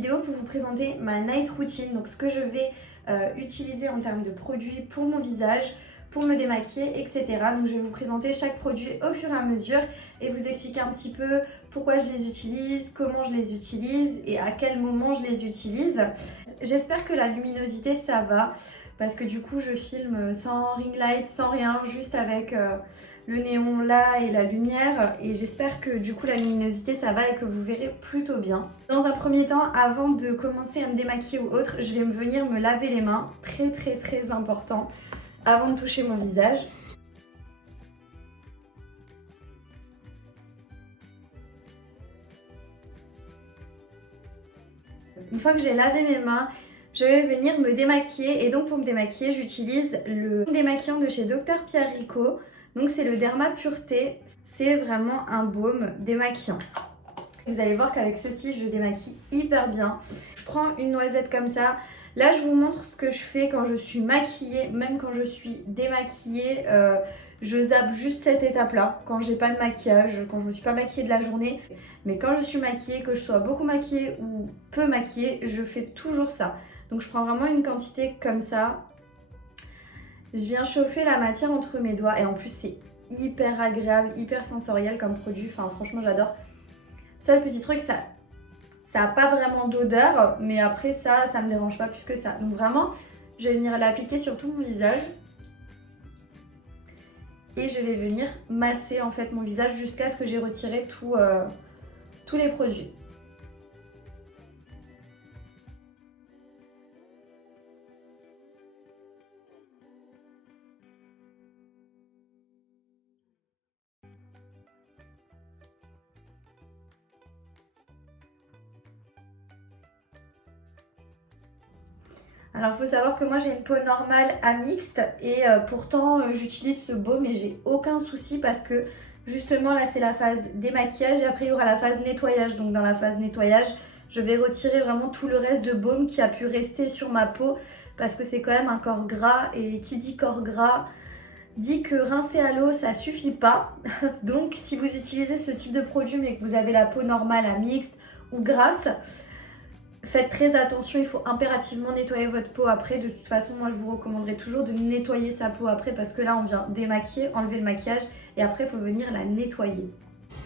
vidéo pour vous présenter ma night routine, donc ce que je vais utiliser en termes de produits pour mon visage, pour me démaquiller, etc. Donc je vais vous présenter chaque produit au fur et à mesure et vous expliquer un petit peu pourquoi je les utilise, comment je les utilise et à quel moment je les utilise. J'espère que la luminosité ça va parce que du coup je filme sans ring light, sans rien, juste avec le néon là et la lumière, et j'espère que du coup la luminosité ça va et que vous verrez plutôt bien. Dans un premier temps, avant de commencer à me démaquiller ou autre, je vais venir me laver les mains, très important, avant de toucher mon visage. Une fois que j'ai lavé mes mains, je vais venir me démaquiller, et donc pour me démaquiller j'utilise le démaquillant de chez Dr Pierrico. Donc c'est le Derma Pureté, c'est vraiment un baume démaquillant. Vous allez voir qu'avec ceci je démaquille hyper bien. Je prends une noisette comme ça. Là je vous montre ce que je fais quand je suis maquillée, même quand je suis démaquillée. Je zappe juste cette étape là, quand j'ai pas de maquillage, quand je me suis pas maquillée de la journée. Mais quand je suis maquillée, que je sois beaucoup maquillée ou peu maquillée, je fais toujours ça. Donc je prends vraiment une quantité comme ça. Je viens chauffer la matière entre mes doigts et en plus c'est hyper agréable, hyper sensoriel comme produit. Enfin franchement j'adore. Seul petit truc, ça n'a pas vraiment d'odeur, mais après ça me dérange pas plus que ça. Donc vraiment, je vais venir l'appliquer sur tout mon visage. Et je vais venir masser en fait mon visage jusqu'à ce que j'ai retiré tous les produits. Alors il faut savoir que moi j'ai une peau normale à mixte et pourtant j'utilise ce baume et j'ai aucun souci parce que justement là c'est la phase démaquillage et après il y aura la phase nettoyage. Donc dans la phase nettoyage je vais retirer vraiment tout le reste de baume qui a pu rester sur ma peau parce que c'est quand même un corps gras et qui dit corps gras dit que rincer à l'eau ça suffit pas. Donc si vous utilisez ce type de produit mais que vous avez la peau normale à mixte ou grasse, faites très attention, il faut impérativement nettoyer votre peau après. De toute façon, moi je vous recommanderais toujours de nettoyer sa peau après parce que là on vient démaquiller, enlever le maquillage et après il faut venir la nettoyer.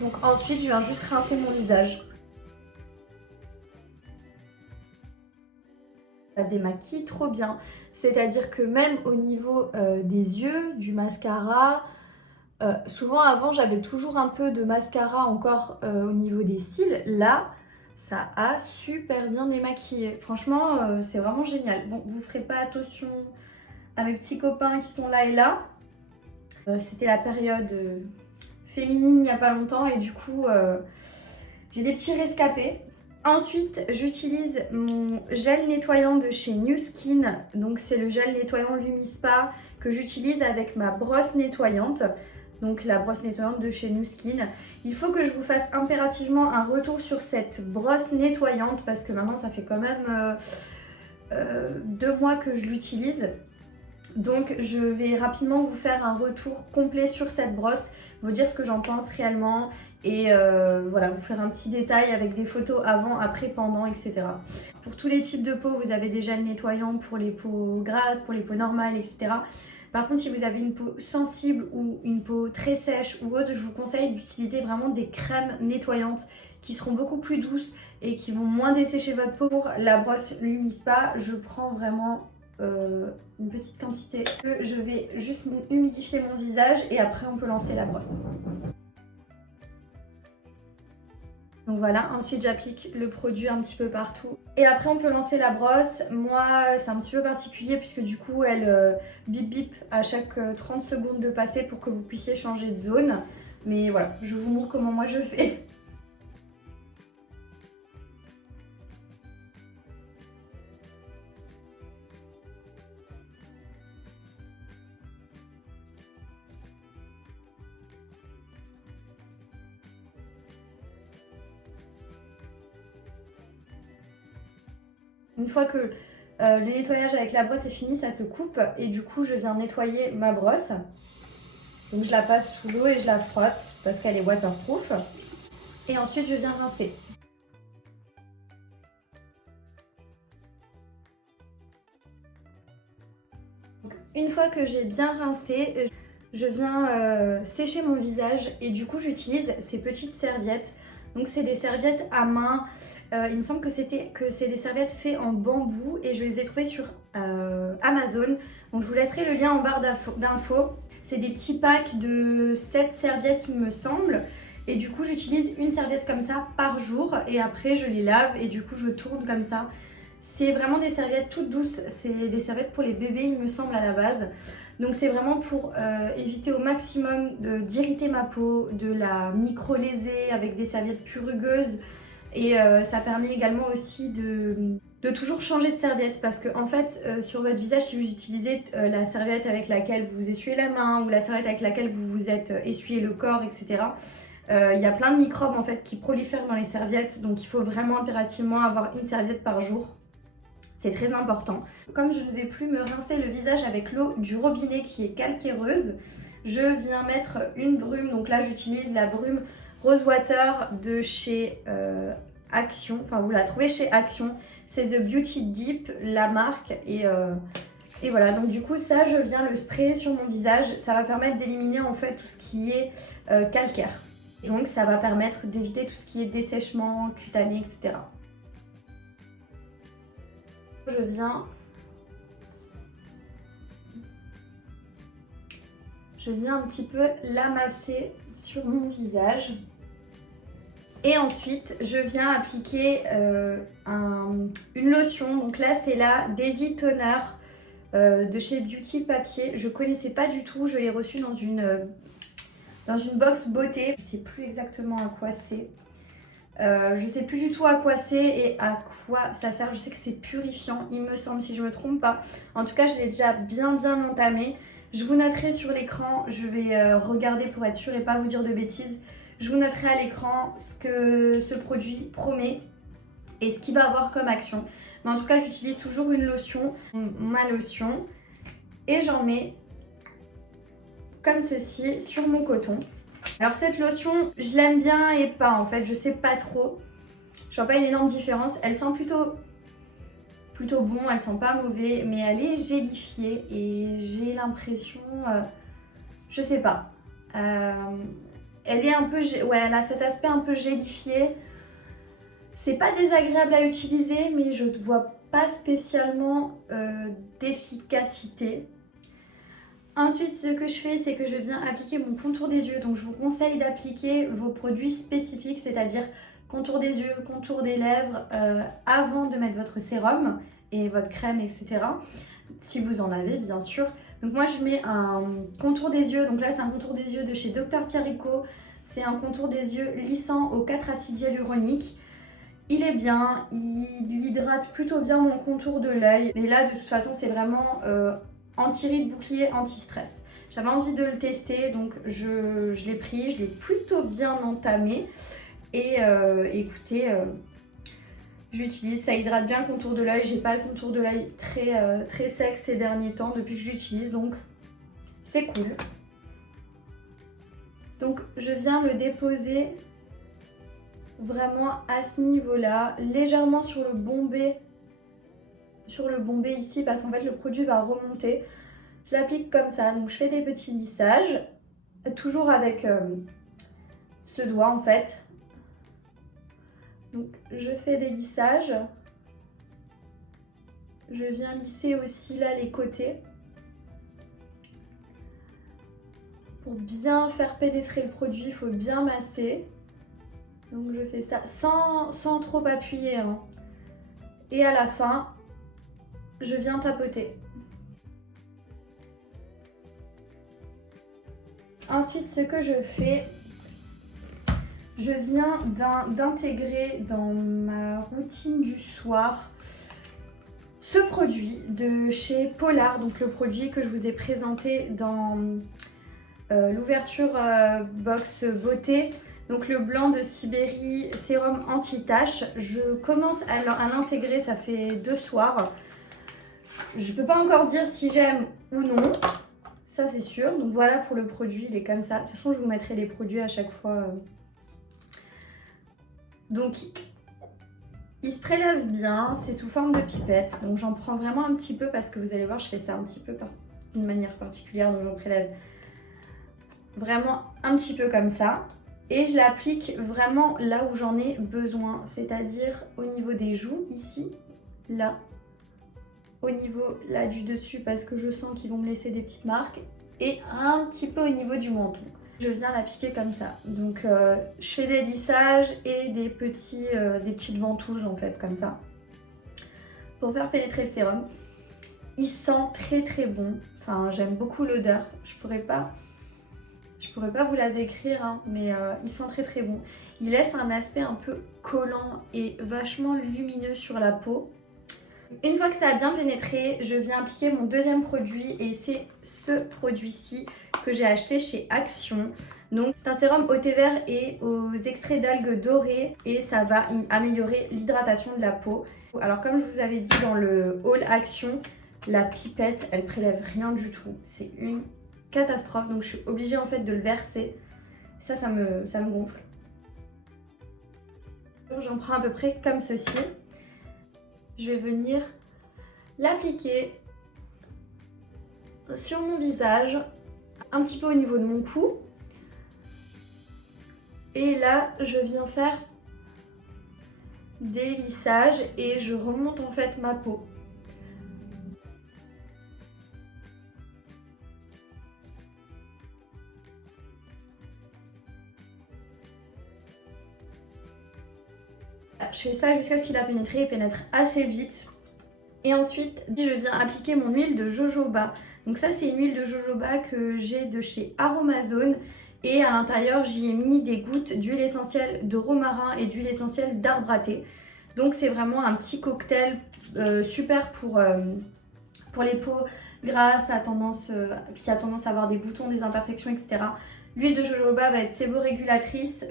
Donc ensuite je viens juste rincer mon visage. Ça démaquille trop bien, c'est-à-dire que même au niveau des yeux, du mascara, souvent avant j'avais toujours un peu de mascara encore au niveau des cils. Là ça a super bien démaquillé. Franchement, c'est vraiment génial. Bon, vous ferez pas attention à mes petits copains qui sont là et là. C'était la période féminine il n'y a pas longtemps et du coup, j'ai des petits rescapés. Ensuite, j'utilise mon gel nettoyant de chez New Skin. Donc, c'est le gel nettoyant Lumispa que j'utilise avec ma brosse nettoyante. Donc la brosse nettoyante de chez New Skin. Il faut que je vous fasse impérativement un retour sur cette brosse nettoyante parce que maintenant ça fait quand même 2 mois que je l'utilise. Donc je vais rapidement vous faire un retour complet sur cette brosse, vous dire ce que j'en pense réellement et voilà, vous faire un petit détail avec des photos avant, après, pendant, etc. Pour tous les types de peau, vous avez des gels nettoyants pour les peaux grasses, pour les peaux normales, etc. Par contre, si vous avez une peau sensible ou une peau très sèche ou autre, je vous conseille d'utiliser vraiment des crèmes nettoyantes qui seront beaucoup plus douces et qui vont moins dessécher votre peau. Pour la brosse Lumispa, je prends vraiment une petite quantité que je vais juste humidifier mon visage et après on peut lancer la brosse. Donc voilà, ensuite j'applique le produit un petit peu partout. Et après on peut lancer la brosse. Moi c'est un petit peu particulier puisque du coup elle bip bip à chaque 30 secondes de passer pour que vous puissiez changer de zone. Mais voilà, je vous montre comment moi je fais. Une fois que le nettoyage avec la brosse est fini, ça se coupe et du coup je viens nettoyer ma brosse. Donc je la passe sous l'eau et je la frotte parce qu'elle est waterproof. Et ensuite je viens rincer. Une fois que j'ai bien rincé, je viens sécher mon visage et du coup j'utilise ces petites serviettes. Donc c'est des serviettes à main, il me semble que c'est des serviettes faites en bambou et je les ai trouvées sur Amazon. Donc je vous laisserai le lien en barre d'infos. C'est des petits packs de 7 serviettes il me semble. Et du coup j'utilise une serviette comme ça par jour et après je les lave et du coup je tourne comme ça. C'est vraiment des serviettes toutes douces, c'est des serviettes pour les bébés il me semble à la base. Donc c'est vraiment pour éviter au maximum d'irriter ma peau, de la micro-léser avec des serviettes plus rugueuses. Et ça permet également aussi de toujours changer de serviette parce que en fait sur votre visage, si vous utilisez la serviette avec laquelle vous essuyez la main ou la serviette avec laquelle vous vous êtes essuyé le corps, etc. Il y a plein de microbes en fait qui prolifèrent dans les serviettes, donc il faut vraiment impérativement avoir une serviette par jour. C'est très important. Comme je ne vais plus me rincer le visage avec l'eau du robinet qui est calcaireuse, je viens mettre une brume. Donc là, j'utilise la brume Rose Water de chez Action. Enfin, vous la trouvez chez Action. C'est The Beauty Deep, la marque. Et voilà, donc du coup, ça, je viens le sprayer sur mon visage. Ça va permettre d'éliminer en fait tout ce qui est calcaire. Donc, ça va permettre d'éviter tout ce qui est dessèchement cutané, etc. Je viens un petit peu l'amasser sur mon visage. Et ensuite, je viens appliquer une lotion. Donc là, c'est la Daisy Toner de chez Beauty Papier. Je ne connaissais pas du tout. Je l'ai reçue dans une box beauté. Je ne sais plus exactement à quoi c'est. Je sais plus du tout à quoi c'est et à quoi ça sert. Je sais que c'est purifiant, il me semble, si je me trompe pas. En tout cas, je l'ai déjà bien entamé. Je vous noterai sur l'écran, je vais regarder pour être sûre et pas vous dire de bêtises. Je vous noterai à l'écran ce que ce produit promet et ce qu'il va avoir comme action. Mais en tout cas, j'utilise toujours une lotion, ma lotion, et j'en mets comme ceci sur mon coton. Alors cette lotion, je l'aime bien et pas en fait, je sais pas trop. Je vois pas une énorme différence. Elle sent plutôt bon, elle sent pas mauvais, mais elle est gélifiée et j'ai l'impression, je sais pas. Elle est un peu, ouais, elle a cet aspect un peu gélifié. C'est pas désagréable à utiliser, mais je ne vois pas spécialement d'efficacité. Ensuite, ce que je fais, c'est que je viens appliquer mon contour des yeux. Donc, je vous conseille d'appliquer vos produits spécifiques, c'est-à-dire contour des yeux, contour des lèvres, avant de mettre votre sérum et votre crème, etc. Si vous en avez, bien sûr. Donc, moi, je mets un contour des yeux. Donc là, c'est un contour des yeux de chez Dr Pierrico. C'est un contour des yeux lissant au 4 acide hyaluronique. Il est bien, il hydrate plutôt bien mon contour de l'œil. Et là, de toute façon, c'est vraiment anti-rides, bouclier, anti-stress. J'avais envie de le tester, donc je l'ai pris, je l'ai plutôt bien entamé. Et écoutez, j'utilise, ça hydrate bien le contour de l'œil. J'ai pas le contour de l'œil très sec ces derniers temps depuis que je l'utilise, donc c'est cool. Donc je viens le déposer vraiment à ce niveau-là, légèrement sur le bombé ici parce qu'en fait le produit va remonter. Je l'applique comme ça, donc je fais des petits lissages, toujours avec ce doigt en fait. Donc je fais des lissages, je viens lisser aussi là les côtés pour bien faire pénétrer le produit. Il faut bien masser. Donc je fais ça sans trop appuyer, hein. Et à la fin, je viens tapoter. Ensuite, ce que je fais, je viens d'intégrer dans ma routine du soir ce produit de chez Polar, donc le produit que je vous ai présenté dans l'ouverture box beauté. Donc le blanc de Sibérie sérum anti-tache, je commence à l'intégrer, ça fait 2 soirs. Je peux pas encore dire si j'aime ou non, ça c'est sûr. Donc voilà pour le produit, il est comme ça. De toute façon je vous mettrai les produits à chaque fois. Donc il se prélève bien, c'est sous forme de pipette. Donc j'en prends vraiment un petit peu parce que vous allez voir je fais ça un petit peu une manière particulière, donc j'en prélève vraiment un petit peu comme ça. Et je l'applique vraiment là où j'en ai besoin, c'est-à-dire au niveau des joues, ici, là, au niveau là du dessus parce que je sens qu'ils vont me laisser des petites marques, et un petit peu au niveau du menton. Je viens l'appliquer comme ça. Donc je fais des lissages et des petites ventouses en fait comme ça pour faire pénétrer le sérum. Il sent très très bon. Enfin, j'aime beaucoup l'odeur. Je pourrais pas vous la décrire, hein, mais il sent très très bon. Il laisse un aspect un peu collant et vachement lumineux sur la peau. Une fois que ça a bien pénétré, je viens appliquer mon deuxième produit et c'est ce produit-ci que j'ai acheté chez Action. Donc c'est un sérum au thé vert et aux extraits d'algues dorées et ça va améliorer l'hydratation de la peau. Alors comme je vous avais dit dans le haul Action, la pipette elle prélève rien du tout. C'est une catastrophe, donc je suis obligée en fait de le verser. Ça me gonfle. J'en prends à peu près comme ceci. Je vais venir l'appliquer sur mon visage, un petit peu au niveau de mon cou. Et là, je viens faire des lissages et je remonte en fait ma peau. Je fais ça jusqu'à ce qu'il a pénétré, il pénètre assez vite. Et ensuite, je viens appliquer mon huile de jojoba. Donc ça, c'est une huile de jojoba que j'ai de chez Aromazone. Et à l'intérieur, j'y ai mis des gouttes d'huile essentielle de romarin et d'huile essentielle d'arbre à thé. Donc c'est vraiment un petit cocktail super pour les peaux grasses, qui a tendance à avoir des boutons, des imperfections, etc. L'huile de jojoba va être séborégulatrice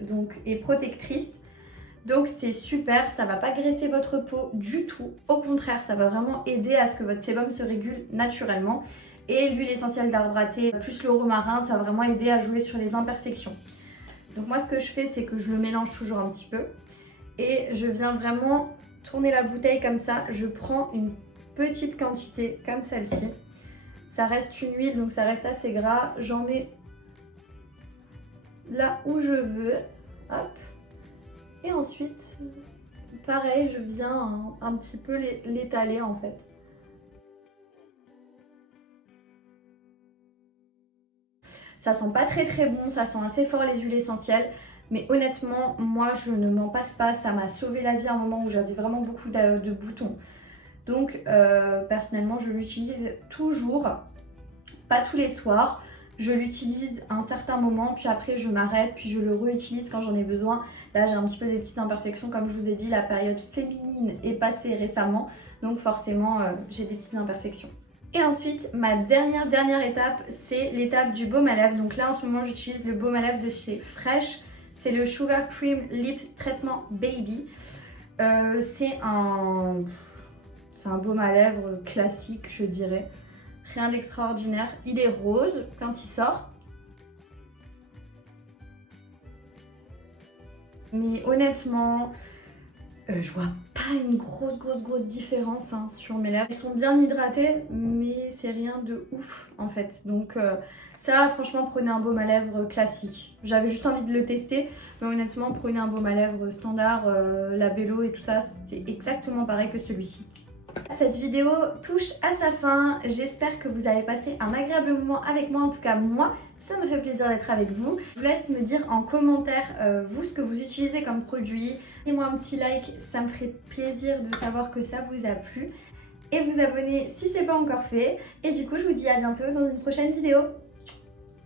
et protectrice. Donc c'est super, ça va pas graisser votre peau du tout. Au contraire, ça va vraiment aider à ce que votre sébum se régule naturellement. Et l'huile essentielle d'arbre à thé plus le romarin, ça va vraiment aider à jouer sur les imperfections. Donc moi ce que je fais, c'est que je le mélange toujours un petit peu. Et je viens vraiment tourner la bouteille comme ça. Je prends une petite quantité comme celle-ci. Ça reste une huile, donc ça reste assez gras. J'en mets là où je veux. Hop. Et ensuite, pareil, je viens un petit peu l'étaler en fait. Ça sent pas très très bon, ça sent assez fort les huiles essentielles. Mais honnêtement, moi je ne m'en passe pas, ça m'a sauvé la vie à un moment où j'avais vraiment beaucoup de boutons. Donc personnellement, je l'utilise toujours, pas tous les soirs. Je l'utilise à un certain moment, puis après je m'arrête, puis je le réutilise quand j'en ai besoin. Là j'ai un petit peu des petites imperfections, comme je vous ai dit, la période féminine est passée récemment, donc forcément j'ai des petites imperfections. Et ensuite, ma dernière étape, c'est l'étape du baume à lèvres. Donc là en ce moment j'utilise le baume à lèvres de chez Fresh, c'est le Sugar Cream Lip Treatment Baby. C'est un baume à lèvres classique, je dirais. Rien d'extraordinaire. Il est rose quand il sort. Mais honnêtement, je vois pas une grosse différence sur mes lèvres. Elles sont bien hydratées, mais c'est rien de ouf en fait. Donc ça, franchement, prenez un baume à lèvres classique. J'avais juste envie de le tester, mais honnêtement, prenez un baume à lèvres standard, Labello et tout ça, c'est exactement pareil que celui-ci. Cette vidéo touche à sa fin, j'espère que vous avez passé un agréable moment avec moi, en tout cas moi, ça me fait plaisir d'être avec vous. Je vous laisse me dire en commentaire vous ce que vous utilisez comme produit. Mettez-moi un petit like, ça me ferait plaisir de savoir que ça vous a plu. Et vous abonner si c'est pas encore fait. Et du coup je vous dis à bientôt dans une prochaine vidéo.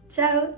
Ciao!